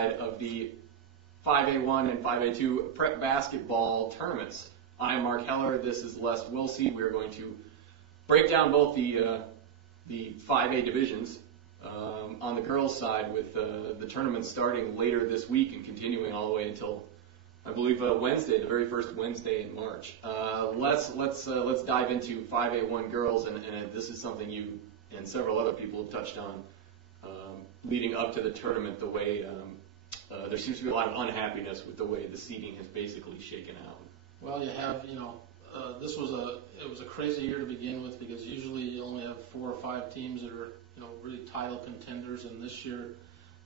side of the 5A1 and 5A2 prep basketball tournaments. I'm Mark Heller. This is Les Willsey. We're going to break down both the 5A divisions on the girls' side with the tournament starting later this week and continuing all the way until, I believe, Wednesday, the very first Wednesday in March. Let's dive into 5A1 girls, and this is something you and several other people have touched on leading up to the tournament. The way there seems to be a lot of unhappiness with the way the seeding has basically shaken out. Well, you have, it was a crazy year to begin with because usually you only have 4 or 5 teams that are, really title contenders, and this year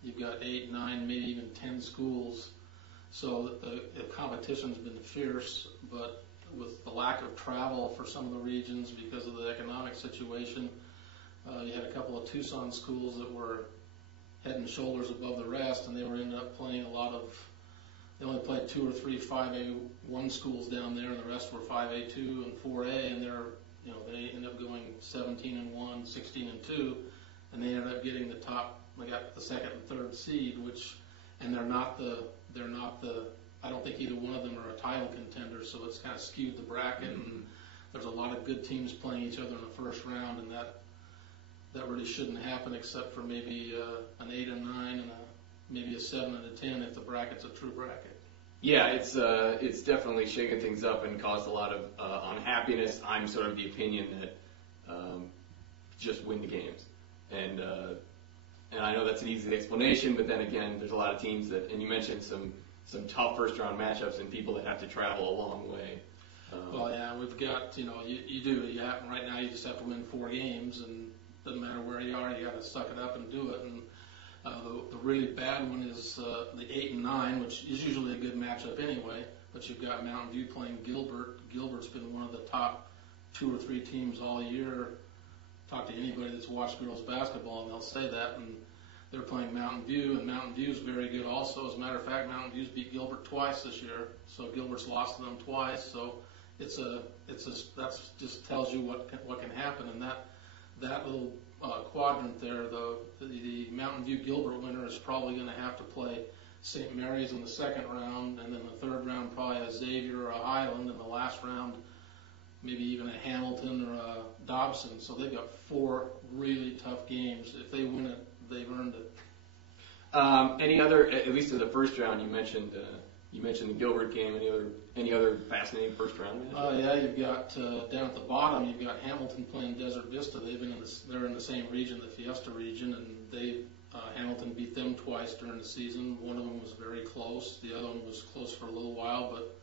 you've got 8, 9, maybe even 10 schools. So the competition's been fierce, but with the lack of travel for some of the regions because of the economic situation, you had a couple of Tucson schools that were head and shoulders above the rest, and they were ended up playing they only played 2 or 3 5A1 schools down there, and the rest were 5A2 and 4A, and they ended up going 17-1, 16-2, and they ended up getting they got the second and third seed, and they're not the, I don't think either one of them are a title contender, so it's kind of skewed the bracket, and there's a lot of good teams playing each other in the first round, and that really shouldn't happen except for maybe an 8 and 9 and maybe a 7 and a 10 if the bracket's a true bracket. Yeah, it's definitely shaken things up and caused a lot of unhappiness. I'm sort of the opinion that just win the games, and I know that's an easy explanation, but then again, there's a lot of teams that, and you mentioned some tough first round matchups and people that have to travel a long way. Well, yeah, we've got right now you just have to win 4 games, and doesn't matter where you are, you got to suck it up and do it. And the really bad one is the 8 and 9, which is usually a good matchup anyway. But you've got Mountain View playing Gilbert. Gilbert's been one of the top 2 or 3 teams all year. Talk to anybody that's watched girls basketball, and they'll say that. And they're playing Mountain View, and Mountain View's very good also. As a matter of fact, Mountain View's beat Gilbert twice this year, so Gilbert's lost to them twice. So that just tells you what can happen, and that little quadrant there, the Mountain View Gilbert winner is probably going to have to play St. Mary's in the second round, and then the third round probably a Xavier or a Highland, and the last round maybe even a Hamilton or a Dobson. So they've got 4 really tough games. If they win it, they've earned it. Any other, at least in the first round, you mentioned the Gilbert game. Any other fascinating first round matches? Yeah, you've got down at the bottom, you've got Hamilton playing Desert Vista. They're in the same region, the Fiesta region, and Hamilton beat them twice during the season. One of them was very close. The other one was close for a little while, but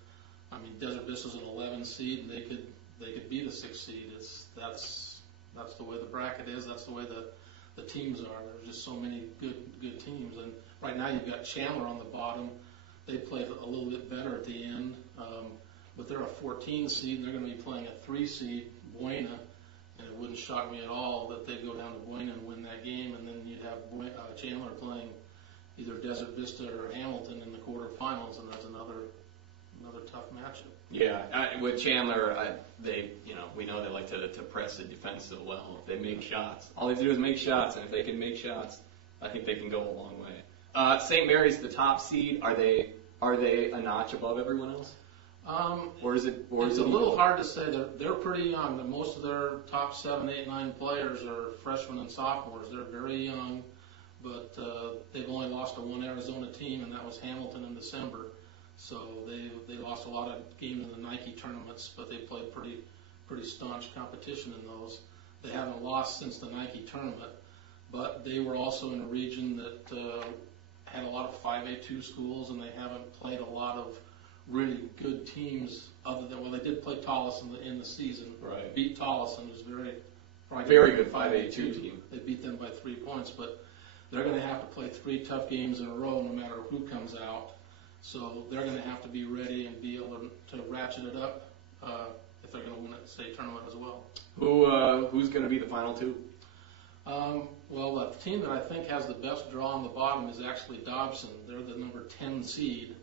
I mean, Desert Vista's an 11 seed, and they could be the 6th seed. That's the way the bracket is. That's the way the teams are. There's just so many good teams, and right now you've got Chandler on the bottom. They played a little bit better at the end, but they're a 14 seed, and they're going to be playing a 3 seed, Buena, and it wouldn't shock me at all that they'd go down to Buena and win that game, and then you'd have Chandler playing either Desert Vista or Hamilton in the quarterfinals, and that's another tough matchup. Yeah, with Chandler, we know they like to press the defense so well. If they make shots, all they have to do is make shots, and if they can make shots, I think they can go a long way. St. Mary's the top seed. Are they a notch above everyone else? Or is it? It's a little hard to say. They're pretty young. Most of their top 7, 8, 9 players are freshmen and sophomores. They're very young, but they've only lost to one Arizona team, and that was Hamilton in December. So they lost a lot of games in the Nike tournaments, but they played pretty staunch competition in those. They haven't lost since the Nike tournament, but they were also in a region that had a lot of 5A2 schools, and they haven't played a lot of really good teams other than, well, they did play Tolleson in the season. Right. Beat Tolleson, who's very good 5A2 team. They beat them by 3 points, but they're going to have to play 3 tough games in a row no matter who comes out. So they're going to have to be ready and be able to ratchet it up if they're going to win at the state tournament as well. Who's going to be the final 2? Well, the team that I think has the best draw on the bottom is actually Dobson. They're the number 10 seed,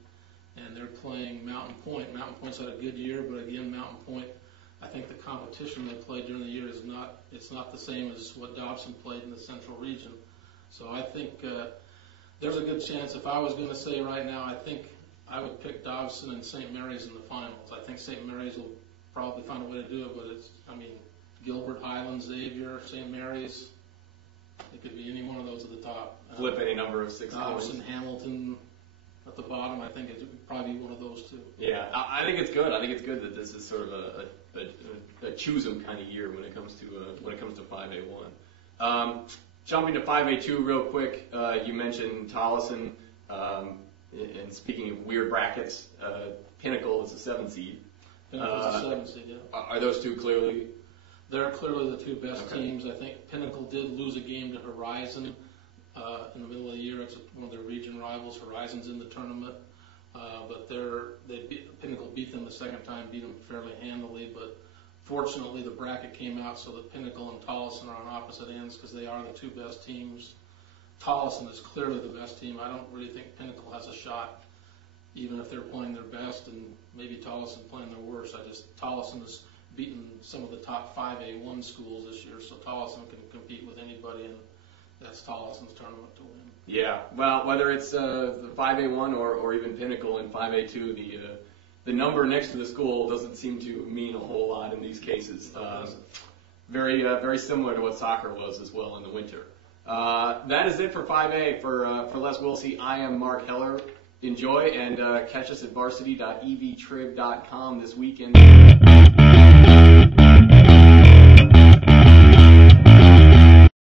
and they're playing Mountain Point. Mountain Point's had a good year, but again, Mountain Point, I think the competition they played during the year it's not the same as what Dobson played in the Central Region. So I think There's a good chance. If I was going to say right now, I think I would pick Dobson and St. Mary's in the finals. I think St. Mary's will probably find a way to do it, but Gilbert, Highland, Xavier, St. Mary's. It could be any one of those at the top. Flip any number of 6 Dobson, coins. Hamilton at the bottom. I think it would probably be one of those two. Yeah, I think it's good. I think it's good that this is sort of a choose 'em kind of year when it comes to 5A1. Jumping to 5A2 real quick, you mentioned Tolleson, and speaking of weird brackets, Pinnacle is a 7 seed. Pinnacle's a 7 seed, yeah. Are those two clearly? They're clearly the two best teams. I think Pinnacle did lose a game to Horizon in the middle of the year. It's one of their region rivals. Horizon's in the tournament, but Pinnacle beat them the second time, beat them fairly handily. But fortunately, the bracket came out so that Pinnacle and Tolleson are on opposite ends because they are the two best teams. Tolleson is clearly the best team. I don't really think Pinnacle has a shot, even if they're playing their best, and maybe Tolleson playing their worst. Tolleson has beaten some of the top 5A1 schools this year, so Tolleson can compete with anybody, and that's Tolleson's tournament to win. Yeah, well, whether it's the 5A1 or even Pinnacle in 5A2, the number next to the school doesn't seem to mean a whole lot in these cases. Very similar to what soccer was as well in the winter. That is it for 5A. For Les Willsey, I am Mark Heller. Enjoy and catch us at varsity.evtrib.com this weekend.